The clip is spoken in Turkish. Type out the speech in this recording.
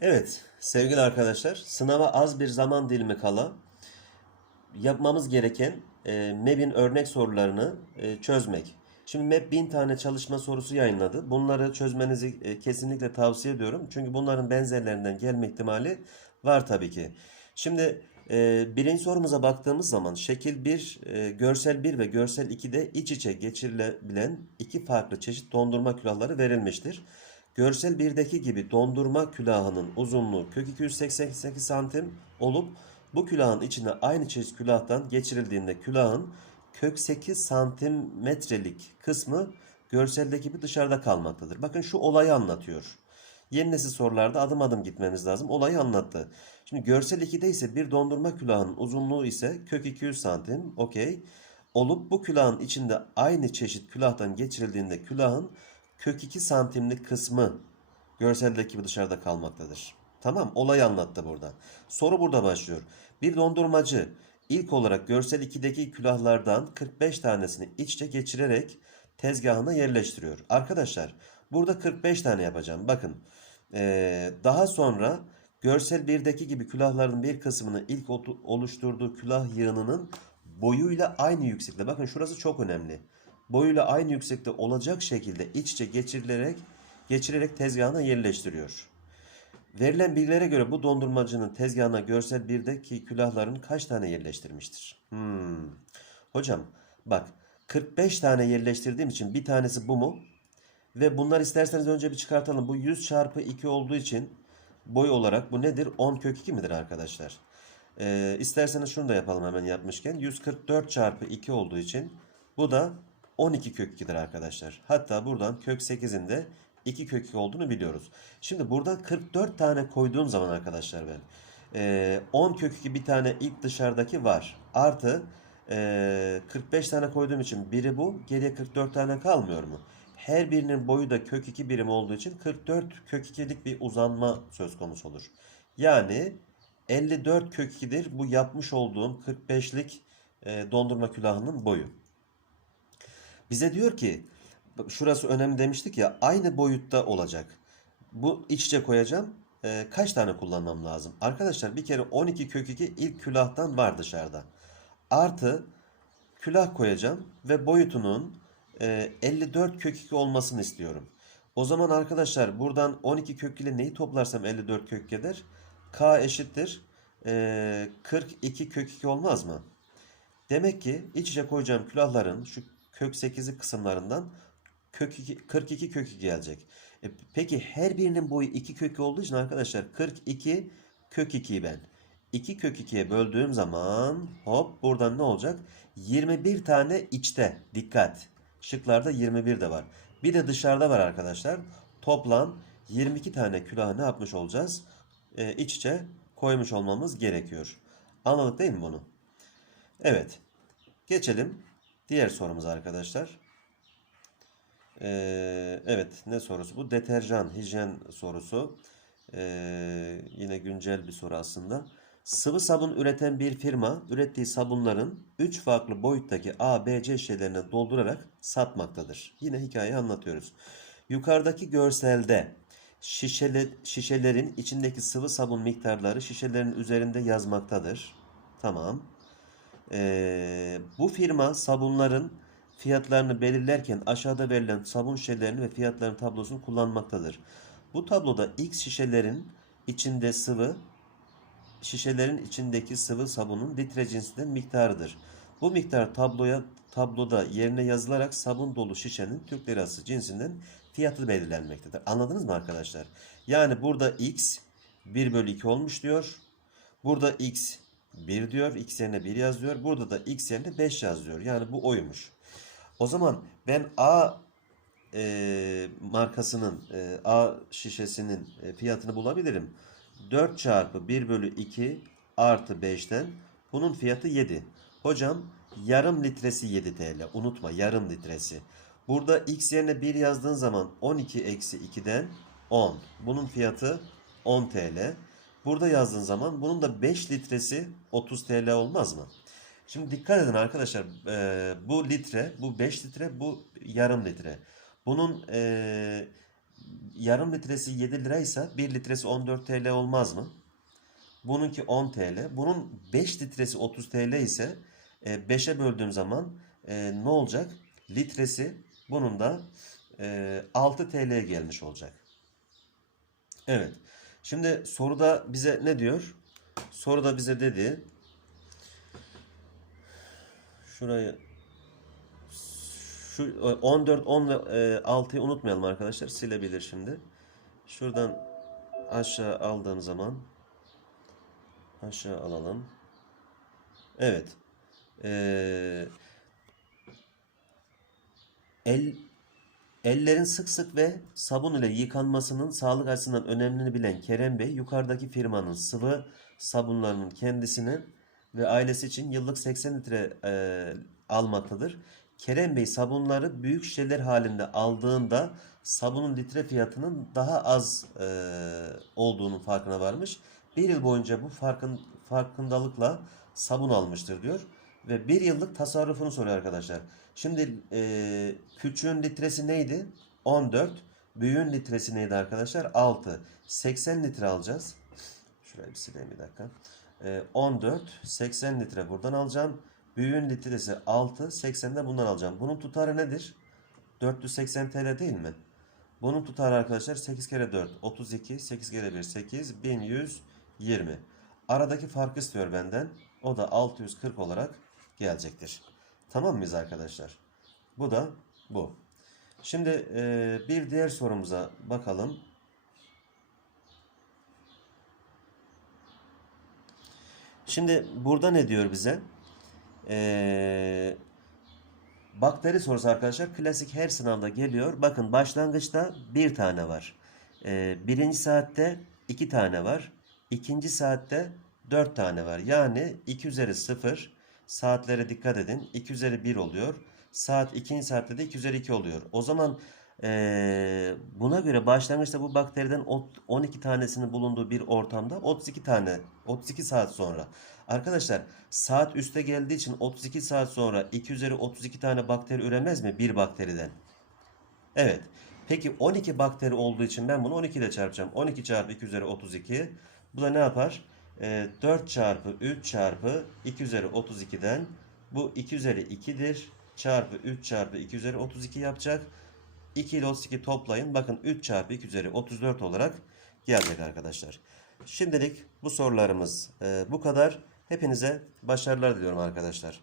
Evet sevgili arkadaşlar sınava az bir zaman dilimi kala yapmamız gereken e, MEB'in örnek sorularını e, çözmek. Şimdi MEB 1000 tane çalışma sorusu yayınladı. Bunları çözmenizi e, kesinlikle tavsiye ediyorum. Çünkü bunların benzerlerinden gelme ihtimali var tabii ki. Şimdi e, birinci sorumuza baktığımız zaman şekil 1, e, görsel 1 ve görsel 2'de iç içe geçirilebilen iki farklı çeşit dondurma külahları verilmiştir. Görsel 1'deki gibi dondurma külahının uzunluğu kök 288 santim olup bu külahın içine aynı çeşit külahtan geçirildiğinde külahın kök 8 santimetrelik kısmı görseldeki gibi dışarıda kalmaktadır. Bakın şu olayı anlatıyor. Yeni nesil sorularda adım adım gitmeniz lazım. Olayı anlattı. Şimdi görsel 2'de ise bir dondurma külahının uzunluğu ise kök 200 santim. Okey. Olup bu külahın içinde aynı çeşit külahtan geçirildiğinde külahın kök 2 santimlik kısmı görseldeki gibi dışarıda kalmaktadır. Tamam olayı anlattı burada. Soru burada başlıyor. Bir dondurmacı ilk olarak görsel 2'deki külahlardan 45 tanesini içte geçirerek tezgahına yerleştiriyor. Arkadaşlar burada 45 tane yapacağım. Bakın ee, daha sonra görsel 1'deki gibi külahların bir kısmını ilk oluşturduğu külah yığınının boyuyla aynı yükseklikte. Bakın şurası çok önemli. Boyuyla aynı yüksekte olacak şekilde iç içe geçirilerek geçirerek tezgahına yerleştiriyor. Verilen bilgilere göre bu dondurmacının tezgahına görsel 1'deki külahların kaç tane yerleştirmiştir? Hmm. Hocam bak 45 tane yerleştirdiğim için bir tanesi bu mu? Ve bunlar isterseniz önce bir çıkartalım. Bu 100 çarpı 2 olduğu için boy olarak bu nedir? 10 kök 2 midir arkadaşlar? Ee, isterseniz şunu da yapalım hemen yapmışken. 144 çarpı 2 olduğu için bu da 12 kök 2'dir arkadaşlar. Hatta buradan kök 8'in de 2 kök 2 olduğunu biliyoruz. Şimdi buradan 44 tane koyduğum zaman arkadaşlar ben ee, 10 kök 2 bir tane ilk dışarıdaki var. Artı ee, 45 tane koyduğum için biri bu. Geriye 44 tane kalmıyor mu? Her birinin boyu da kök 2 birim olduğu için 44 kök 2'lik bir uzanma söz konusu olur. Yani 54 kök 2'dir bu yapmış olduğum 45'lik e, dondurma külahının boyu. Bize diyor ki şurası önemli demiştik ya aynı boyutta olacak. Bu iç içe koyacağım. E, kaç tane kullanmam lazım? Arkadaşlar bir kere 12 kök 2 ilk külahtan var dışarıda. Artı külah koyacağım ve boyutunun e, 54 kök 2 olmasını istiyorum. O zaman arkadaşlar buradan 12 kök ile neyi toplarsam 54 kök eder? K eşittir. e, 42 kök 2 olmaz mı? Demek ki iç içe koyacağım külahların şu kök 8'li kısımlarından kök 2, 42 kök 2 gelecek. E, peki her birinin boyu 2 kök 2 olduğu için arkadaşlar 42 kök 2'yi ben 2 kök 2'ye böldüğüm zaman hop buradan ne olacak? 21 tane içte. Dikkat. Şıklarda 21 de var. Bir de dışarıda var arkadaşlar. Toplam 22 tane külahı ne yapmış olacağız? E, iç içe koymuş olmamız gerekiyor. Anladık değil mi bunu? Evet. Geçelim diğer sorumuza arkadaşlar. Ee, evet ne sorusu bu? Deterjan, hijyen sorusu. Ee, yine güncel bir soru aslında. Sıvı sabun üreten bir firma ürettiği sabunların 3 farklı boyuttaki A, B, C şişelerine doldurarak satmaktadır. Yine hikayeyi anlatıyoruz. Yukarıdaki görselde şişele, şişelerin içindeki sıvı sabun miktarları şişelerin üzerinde yazmaktadır. Tamam. Ee, bu firma sabunların fiyatlarını belirlerken aşağıda verilen sabun şişelerini ve fiyatların tablosunu kullanmaktadır. Bu tabloda X şişelerin içinde sıvı, şişelerin içindeki sıvı sabunun litre cinsinden miktarıdır. Bu miktar tabloya tabloda yerine yazılarak sabun dolu şişenin Türk lirası cinsinden fiyatı belirlenmektedir. Anladınız mı arkadaşlar? Yani burada X 1 bölü 2 olmuş diyor. Burada X 1 diyor. X yerine 1 yazıyor. Burada da X yerine 5 yazıyor. Yani bu oymuş. O zaman ben A e, markasının e, A şişesinin e, fiyatını bulabilirim. 4 çarpı 1 bölü 2 artı 5'ten bunun fiyatı 7. Hocam yarım litresi 7 TL. Unutma yarım litresi. Burada x yerine 1 yazdığın zaman 12 eksi 2'den 10. Bunun fiyatı 10 TL. Burada yazdığın zaman bunun da 5 litresi 30 TL olmaz mı? Şimdi dikkat edin arkadaşlar. Eee, bu litre, bu 5 litre, bu yarım litre. Bunun eee, yarım litresi 7 liraysa 1 litresi 14 TL olmaz mı? Bununki 10 TL. Bunun 5 litresi 30 TL ise 5'e böldüğüm zaman e, ne olacak? Litresi bunun da e, 6 TL'ye gelmiş olacak. Evet. Şimdi soruda bize ne diyor? Soruda bize dedi. Şurayı şu e, 14 10 ve 6'yı unutmayalım arkadaşlar. Silebilir şimdi. Şuradan aşağı aldığım zaman aşağı alalım. Evet. Ee, el Ellerin sık sık ve sabun ile yıkanmasının sağlık açısından önemini bilen Kerem Bey yukarıdaki firmanın sıvı sabunlarının kendisinin ve ailesi için yıllık 80 litre e, almaktadır. Kerem Bey sabunları büyük şişeler halinde aldığında sabunun litre fiyatının daha az e, olduğunun farkına varmış. Bir yıl boyunca bu farkın, farkındalıkla sabun almıştır diyor. Ve bir yıllık tasarrufunu soruyor arkadaşlar. Şimdi e, küçüğün litresi neydi? 14. Büyüğün litresi neydi arkadaşlar? 6. 80 litre alacağız. Şurayı bir sileyim bir dakika. E, 14. 80 litre buradan alacağım. Büyüğün litresi 6. 80 de bundan alacağım. Bunun tutarı nedir? 480 TL değil mi? Bunun tutarı arkadaşlar 8 kere 4 32 8 kere 1 8 1120. Aradaki farkı istiyor benden. O da 640 olarak gelecektir. Tamam mıyız arkadaşlar? Bu da bu. Şimdi e, bir diğer sorumuza bakalım. Şimdi burada ne diyor bize? Ee, bakteri sorusu arkadaşlar klasik her sınavda geliyor. Bakın başlangıçta bir tane var. Ee, birinci saatte iki tane var. İkinci saatte dört tane var. Yani 2 üzeri 0 saatlere dikkat edin. 2 üzeri 1 oluyor. Saat ikinci saatte de 2 üzeri 2 oluyor. O zaman ee, buna göre başlangıçta bu bakteriden ot- 12 tanesinin bulunduğu bir ortamda 32 tane 32 saat sonra. Arkadaşlar saat üste geldiği için 32 saat sonra 2 üzeri 32 tane bakteri üremez mi bir bakteriden? Evet. Peki 12 bakteri olduğu için ben bunu 12 ile çarpacağım. 12 çarpı 2 üzeri 32. Bu da ne yapar? Ee, 4 çarpı 3 çarpı 2 üzeri 32'den bu 2 üzeri 2'dir. Çarpı 3 çarpı 2 üzeri 32 yapacak. 2 ile 32 toplayın. Bakın 3 çarpı 2 üzeri 34 olarak gelecek arkadaşlar. Şimdilik bu sorularımız e, bu kadar. Hepinize başarılar diliyorum arkadaşlar.